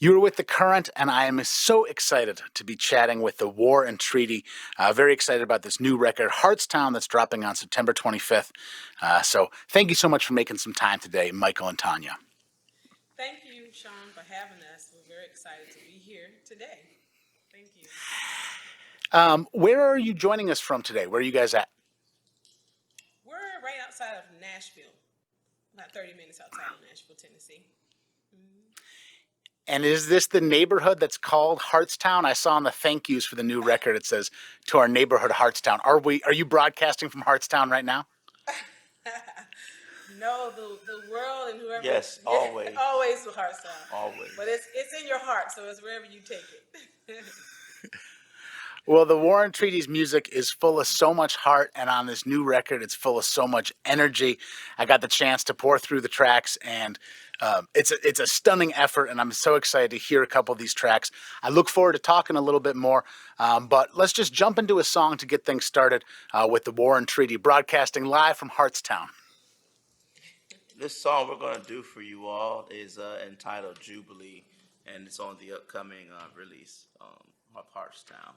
You were with The Current, and I am so excited to be chatting with the War and Treaty. Very excited about this new record, Heartstown, that's dropping on September 25th. So thank you so much for making some time today, Michael and Tanya. Thank you, Sean, for having us. We're very excited to be here today. Thank you. Where are you joining us from today? Where are you guys at? We're right outside of Nashville, about 30 minutes outside of Nashville, Tennessee. And is this the neighborhood that's called Heartstown? I saw on the thank yous for the new record, it says, to our neighborhood, Heartstown. Are you broadcasting from Heartstown right now? No, the world and whoever. Yes, always. Always with Heartstown. Always. But it's in your heart, so it's wherever you take it. Well, the War and Treaty's music is full of so much heart, and on this new record, it's full of so much energy. I got the chance to pour through the tracks, and it's a stunning effort, and I'm so excited to hear a couple of these tracks. I look forward to talking a little bit more, but let's just jump into a song to get things started with the War and Treaty, broadcasting live from Heartstown. This song we're going to do for you all is entitled Jubilee, and it's on the upcoming release of Heartstown.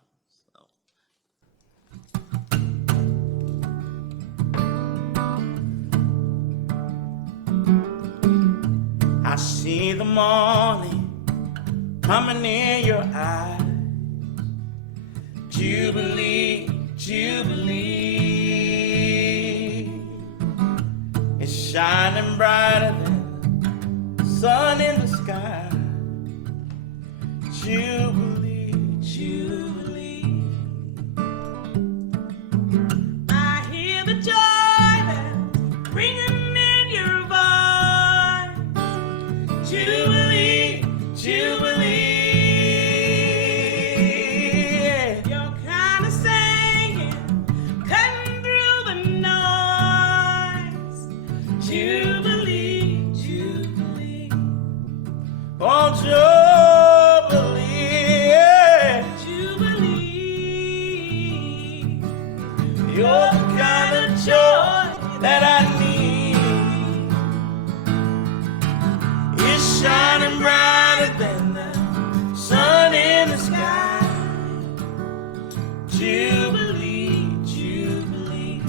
I see the morning coming in your eyes. Jubilee, Jubilee. It's shining brighter than the sun in the sky. Jubilee, Jubilee. I hear the joy bells ringing in your voice. Jubilee, Jubilee. You're kind of singing, cutting through the noise. Jubilee, Jubilee. Oh, Jubilee, Jubilee. you're the kind of joy that I need. It's shining brighter than the sun in the sky. Jubilee, Jubilee.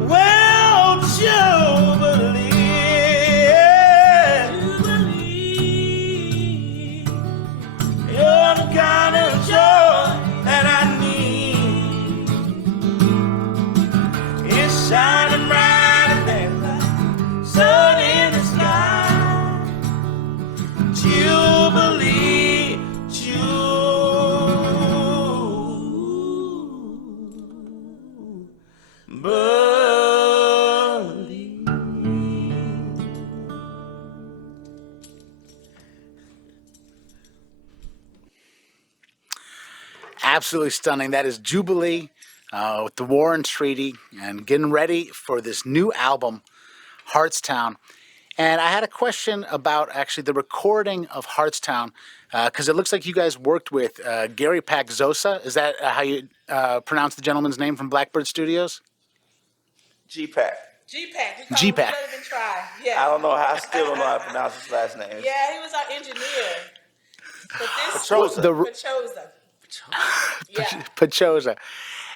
Well, Jubilee, Jubilee. you're the kind of joy that I need. It's shining brighter than the sun in the sky. Jubilee, Jubilee. Absolutely stunning. That is Jubilee with the War and Treaty, and getting ready for this new album, Heartstown. And I had a question about actually the recording of Heartstown, because it looks like you guys worked with Gary Paxosa. Is that how you pronounce the gentleman's name from Blackbird Studios? G-Pack. G-Pack. G-Pack. Let it try. Yeah. I don't know how, I still don't know how to pronounce his last name. Yeah, he was our engineer. But this Pachosa. Pachosa. Yeah. Pachosa.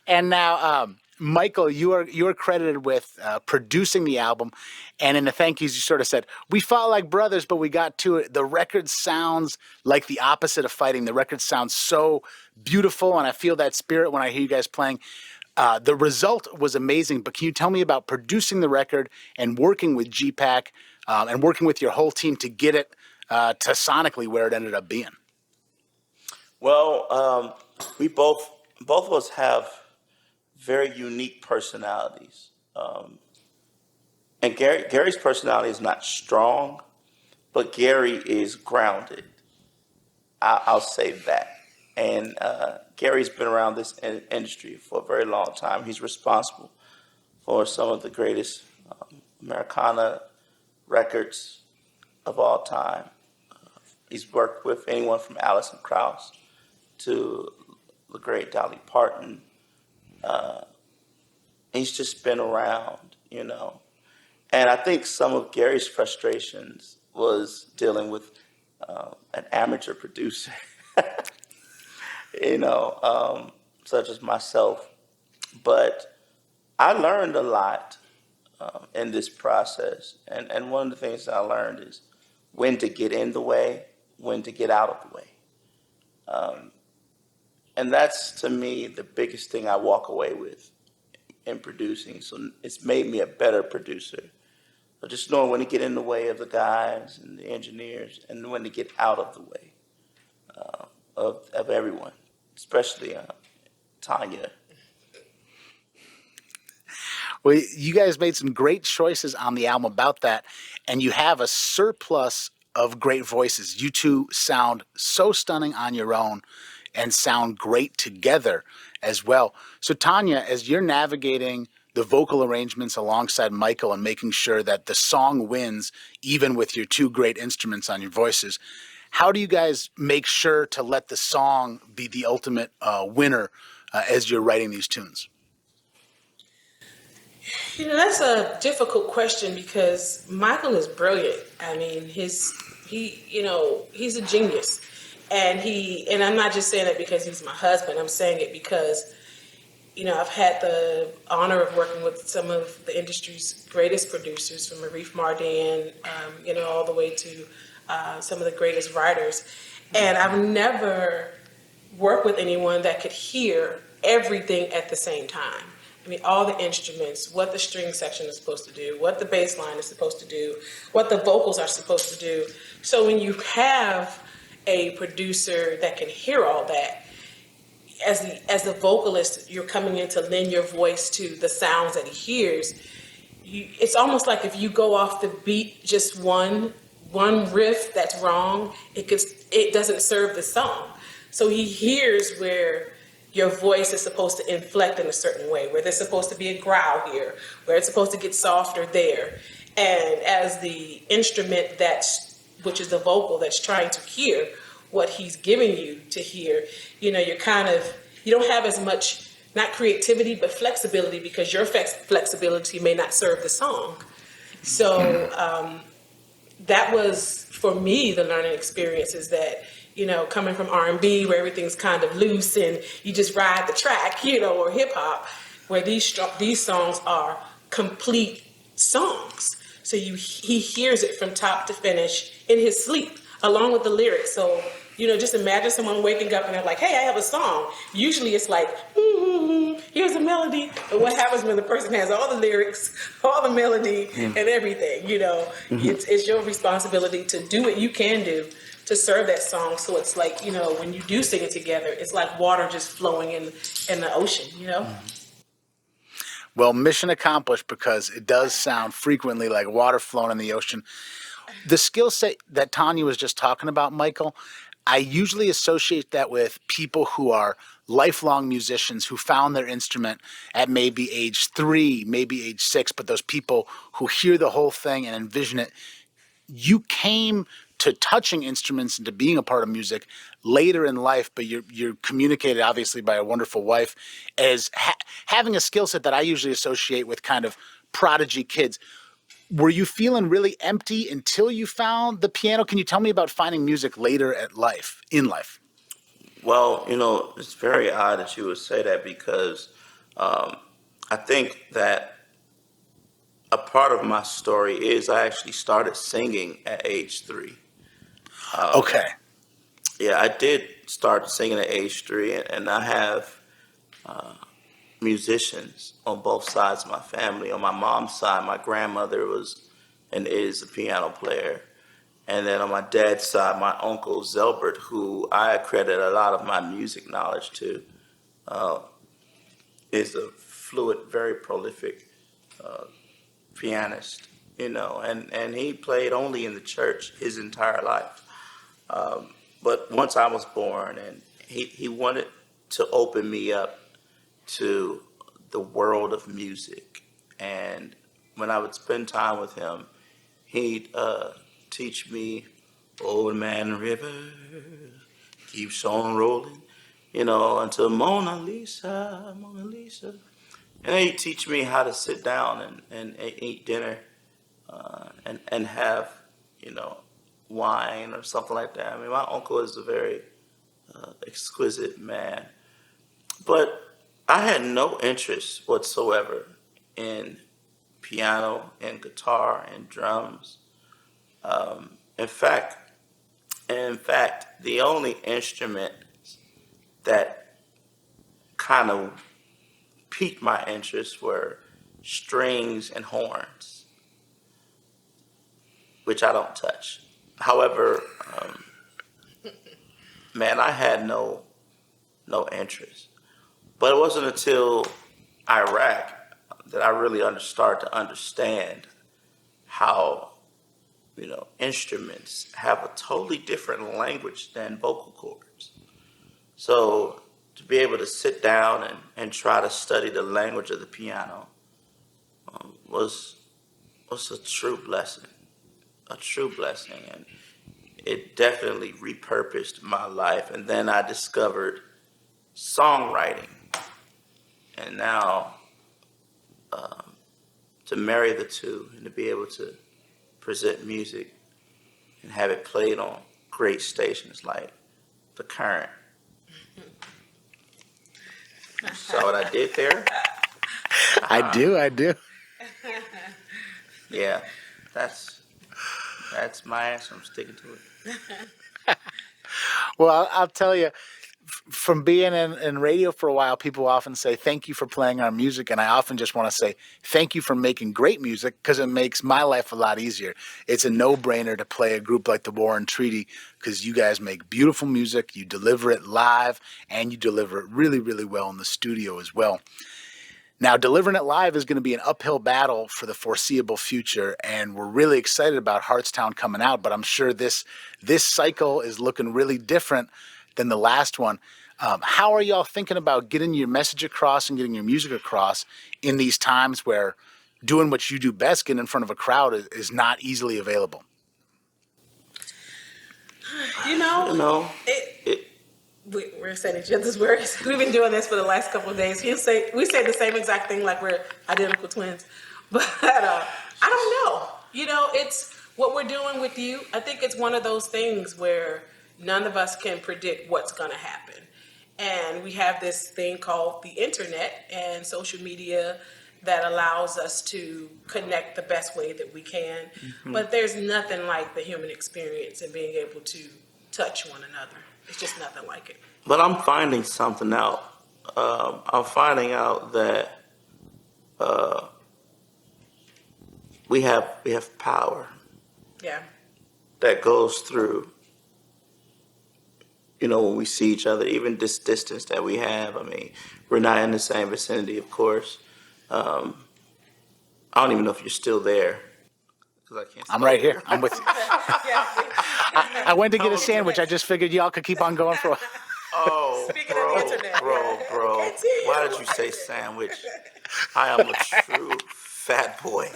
And now, Michael, you are credited with producing the album, and in the thank yous, you sort of said, "We fought like brothers, but we got to it." The record sounds like the opposite of fighting. The record sounds so beautiful, and I feel that spirit when I hear you guys playing. The result was amazing, but can you tell me about producing the record and working with G-Pack and working with your whole team to get it to sonically where it ended up being? Well, we both of us have very unique personalities. And Gary's personality is not strong, but Gary is grounded. I'll say that. And Gary's been around this industry for a very long time. He's responsible for some of the greatest Americana records of all time. He's worked with anyone from Alison Krauss to the great Dolly Parton. He's just been around, you know. And I think some of Gary's frustrations was dealing with an amateur producer, you know, such as myself. But I learned a lot in this process. And one of the things that I learned is when to get in the way, when to get out of the way. And that's, to me, the biggest thing I walk away with in producing. So it's made me a better producer. So just knowing when to get in the way of the guys and the engineers and when to get out of the way of everyone, especially Tanya. Well, you guys made some great choices on the album about that, and you have a surplus of great voices. You two sound so stunning on your own and sound great together as well. So, Tanya, as you're navigating the vocal arrangements alongside Michael and making sure that the song wins, even with your two great instruments on your voices, how do you guys make sure to let the song be the ultimate winner as you're writing these tunes? You know, that's a difficult question because Michael is brilliant. I mean, he's a genius. And I'm not just saying it because he's my husband. I'm saying it because, I've had the honor of working with some of the industry's greatest producers, from Arif Mardin, all the way to some of the greatest writers. And I've never worked with anyone that could hear everything at the same time. I mean, all the instruments, what the string section is supposed to do, what the bass line is supposed to do, what the vocals are supposed to do. So when you have a producer that can hear all that, as the vocalist, you're coming in to lend your voice to the sounds that he hears. It's almost like if you go off the beat, just one riff that's wrong, it doesn't serve the song. So he hears where your voice is supposed to inflect in a certain way, where there's supposed to be a growl here, where it's supposed to get softer there. And as the instrument which is the vocal that's trying to hear what he's giving you to hear, you don't have as much, not creativity, but flexibility, because your flexibility may not serve the song. So that was, for me, the learning experience is that, coming from R&B where everything's kind of loose and you just ride the track, or hip hop, where these songs are complete songs. So he hears it from top to finish in his sleep, along with the lyrics. So, just imagine someone waking up and they're like, hey, I have a song. Usually it's like, here's a melody. But what happens when the person has all the lyrics, all the melody, and everything, It's your responsibility to do what you can do to serve that song. So it's like, when you do sing it together, it's like water just flowing in the ocean, Well, mission accomplished, because it does sound frequently like water flowing in the ocean. The skill set that Tanya was just talking about, Michael, I usually associate that with people who are lifelong musicians who found their instrument at maybe age 3, maybe age 6, but those people who hear the whole thing and envision it. You came to touching instruments and to being a part of music later in life, but you're communicated, obviously, by a wonderful wife, as having a skill set that I usually associate with kind of prodigy kids. Were you feeling really empty until you found the piano? Can you tell me about finding music later in life? Well, it's very odd that you would say that because I think that a part of my story is I actually started singing at age 3. Okay. Yeah, I did start singing at age 3, and I have musicians on both sides of my family. On my mom's side, my grandmother was and is a piano player. And then on my dad's side, my uncle Zelbert, who I credit a lot of my music knowledge to, is a fluid, very prolific pianist, and he played only in the church his entire life. But once I was born and he wanted to open me up to the world of music. And when I would spend time with him, he'd teach me, Old Man River keeps on rolling, until Mona Lisa, Mona Lisa. And he'd teach me how to sit down and eat dinner and have, wine or something like that. I mean, my uncle is a very exquisite man. But I had no interest whatsoever in piano and guitar and drums. In fact, the only instrument that kind of piqued my interest were strings and horns, which I don't touch. However, man, I had no interest. But it wasn't until Iraq that I really started to understand how instruments have a totally different language than vocal cords. So to be able to sit down and try to study the language of the piano was a true blessing, and it definitely repurposed my life. And then I discovered songwriting, and now to marry the two and to be able to present music and have it played on great stations like The Current. Saw what I did there? I do. Yeah, that's my answer. I'm sticking to it. Well, I'll tell you, from being in radio for a while, people often say, thank you for playing our music. And I often just want to say, thank you for making great music, because it makes my life a lot easier. It's a no-brainer to play a group like the War and Treaty, because you guys make beautiful music, you deliver it live, and you deliver it really, really well in the studio as well. Now, delivering it live is going to be an uphill battle for the foreseeable future, and we're really excited about Heartstown coming out, but I'm sure this cycle is looking really different than the last one. How are y'all thinking about getting your message across and getting your music across in these times where doing what you do best, getting in front of a crowd, is not easily available? We're saying each other's words. We've been doing this for the last couple of days. We say the same exact thing, like we're identical twins. But I don't know. It's what we're doing with you. I think it's one of those things where none of us can predict what's going to happen. And we have this thing called the internet and social media that allows us to connect the best way that we can. Mm-hmm. But there's nothing like the human experience and being able to touch one another. It's just nothing like it. But I'm finding something out. I'm finding out that we have power. Yeah. That goes through, when we see each other, even this distance that we have. I mean, we're not in the same vicinity, of course. I don't even know if you're still there. I'm right here. I'm with you. I went to get a sandwich. I just figured y'all could keep on going for a while. Oh, Speaking of the internet. bro. Why did you say sandwich? I am a true fat boy.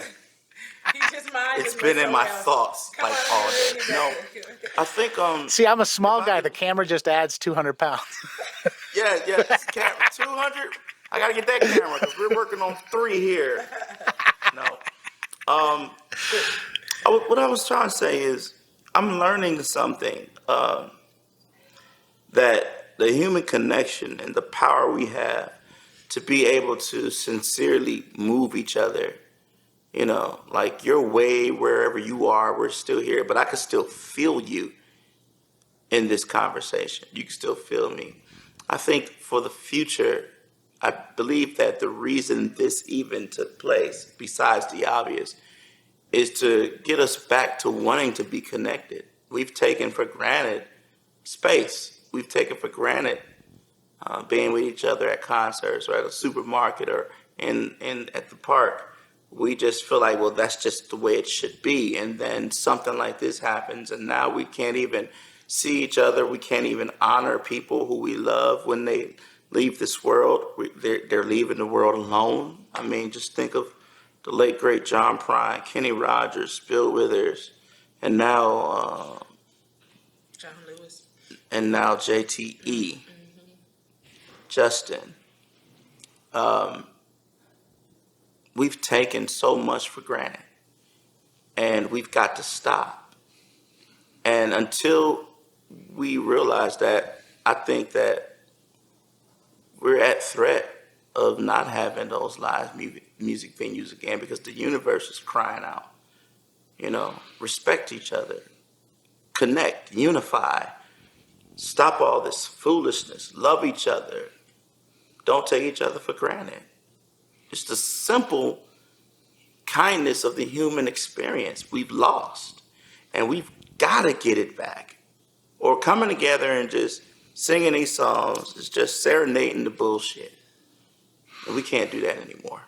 It's been in my thoughts like all day. No, I think See, I'm a small guy. The camera just adds 200 pounds. Yeah. 200. I gotta get that camera because we're working on 3 here. No. What I was trying to say is I'm learning something that the human connection and the power we have to be able to sincerely move each other. Like you're way wherever you are, we're still here, but I can still feel you in this conversation. You can still feel me. I think for the future, I believe that the reason this even took place, besides the obvious, is to get us back to wanting to be connected. We've taken for granted space. We've taken for granted being with each other at concerts or at a supermarket or in at the park. We just feel like, well, that's just the way it should be. And then something like this happens, and now we can't even see each other. We can't even honor people who we love when they leave this world. They're leaving the world alone. I mean, just think of the late, great John Prine, Kenny Rogers, Bill Withers, and now John Lewis. and now JTE, Justin. We've taken so much for granted, and we've got to stop. And until we realize that, I think that we're at threat of not having those live music venues again, because the universe is crying out. You know, respect each other, connect, unify, stop all this foolishness, love each other, don't take each other for granted. It's the simple kindness of the human experience we've lost, and we've got to get it back. Or coming together and just singing these songs is just serenading the bullshit. And we can't do that anymore.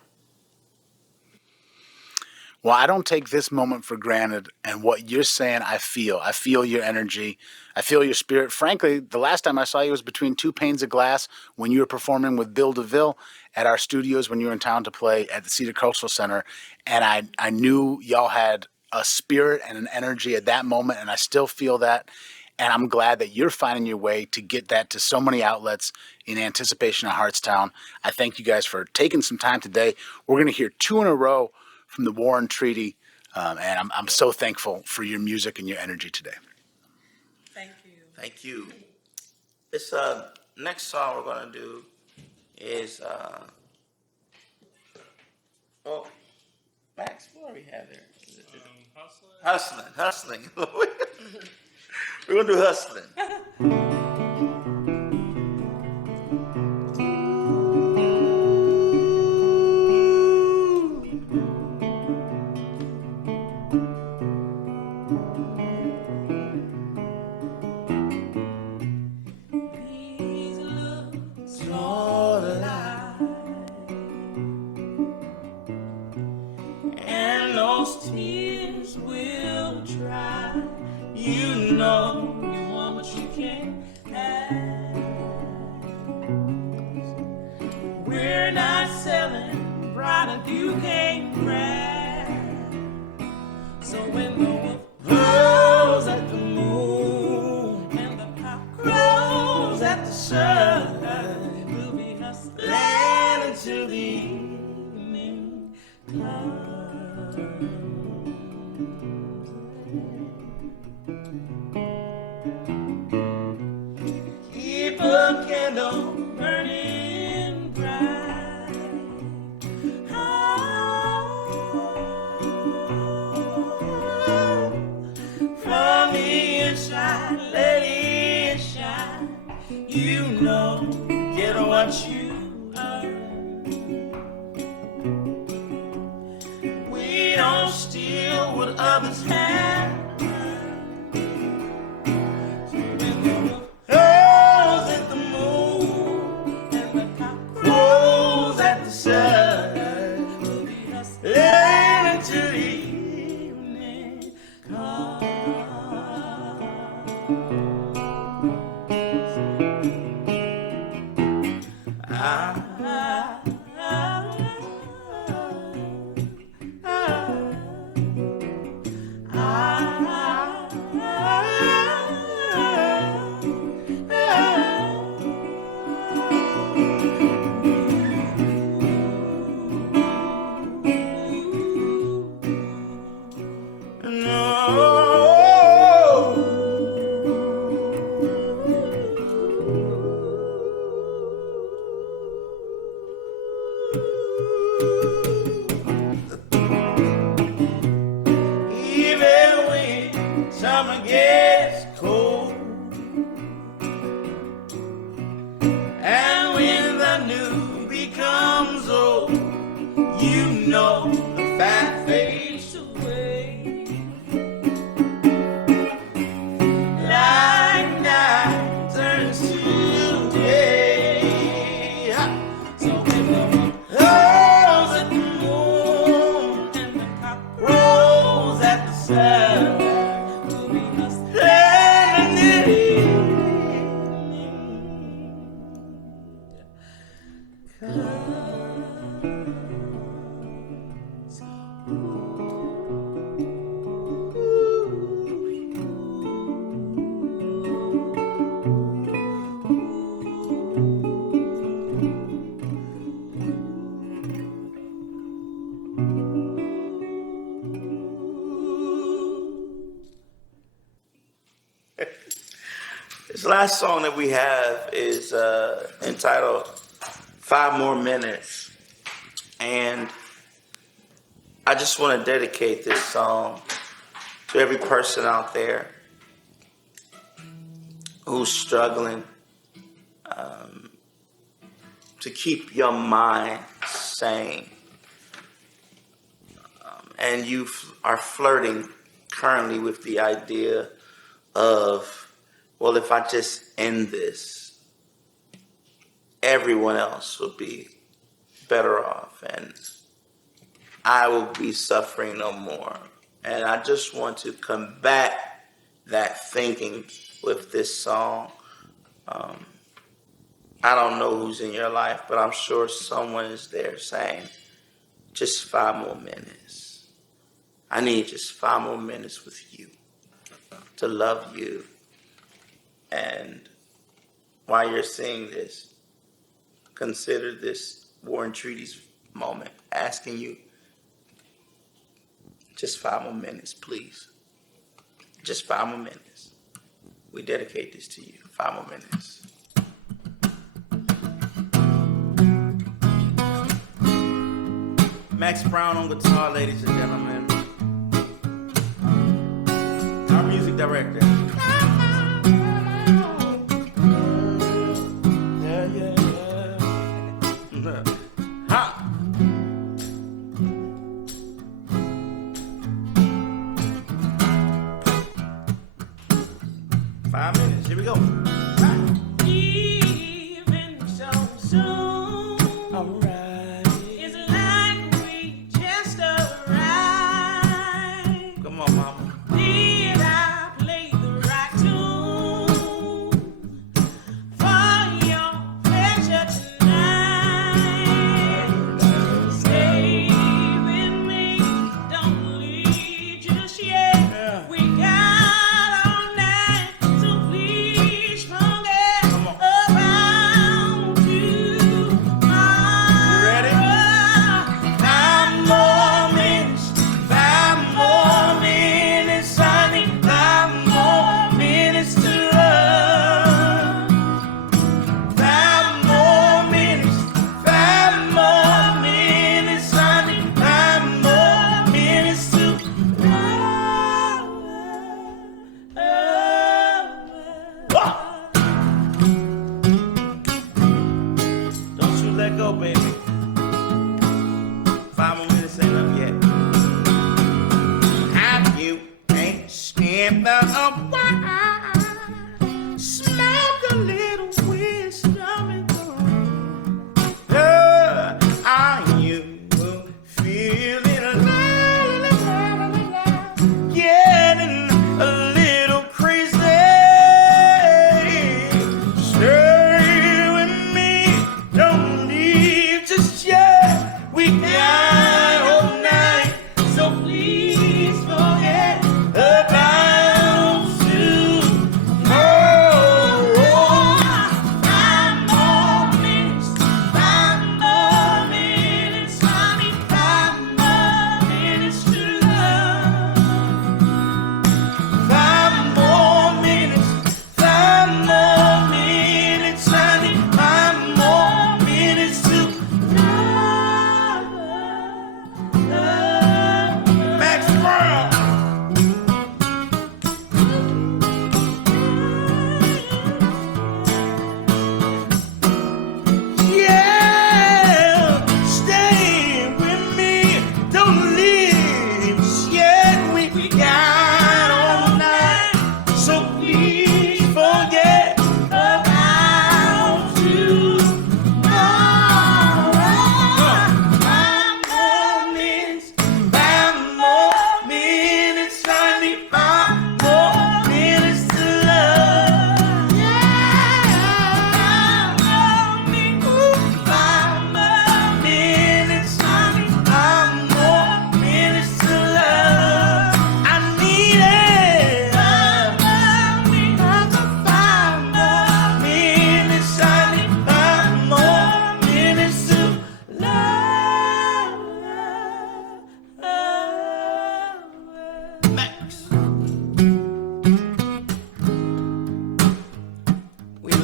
Well, I don't take this moment for granted, and what you're saying, I feel. I feel your energy. I feel your spirit. Frankly, the last time I saw you was between two panes of glass when you were performing with Bill DeVille at our studios when you were in town to play at the Cedar Cultural Center, and I knew y'all had a spirit and an energy at that moment, and I still feel that. And I'm glad that you're finding your way to get that to so many outlets in anticipation of Heartstown. I thank you guys for taking some time today. We're going to hear two in a row from the Warren Treaty, and I'm so thankful for your music and your energy today. Thank you. Thank you. This next song we're going to do is, Max, what do we have there? Hustling. We're going to do Hustlin'. last song that we have is entitled 5 More Minutes. And I just want to dedicate this song to every person out there who's struggling to keep your mind sane. And you are flirting currently with the idea of, well, if I just end this, everyone else will be better off and I will be suffering no more. And I just want to combat that thinking with this song. I don't know who's in your life, but I'm sure someone is there saying, just 5 more minutes. I need just 5 more minutes with you, to love you. And while you're seeing this, consider this War and Treaties moment, asking you, just 5 more minutes, please. Just 5 more minutes. We dedicate this to you. 5 more minutes. Max Brown on guitar, ladies and gentlemen. Our music director. Ha! 5 minutes, here we go. Even so soon. Alright. It's like we just arrived. Come on, mama. Did I play the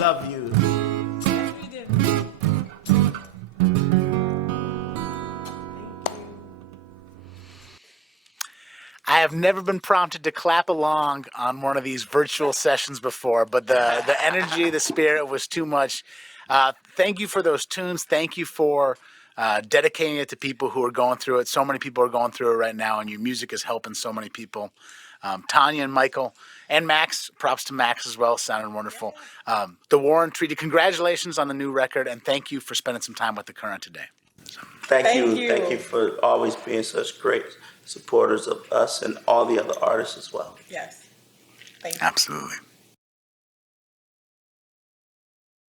love you. Yes, we do. I have never been prompted to clap along on one of these virtual sessions before, but the energy, the spirit was too much. Thank you for those tunes. Thank you for dedicating it to people who are going through it. So many people are going through it right now, and your music is helping so many people. Tanya and Michael and Max, props to Max as well, sounded wonderful. The Warren Treaty, congratulations on the new record, and thank you for spending some time with The Current today. Thank Thank you. you. Thank you for always being such great supporters of us and all the other artists as well. Yes. Thank you. Absolutely.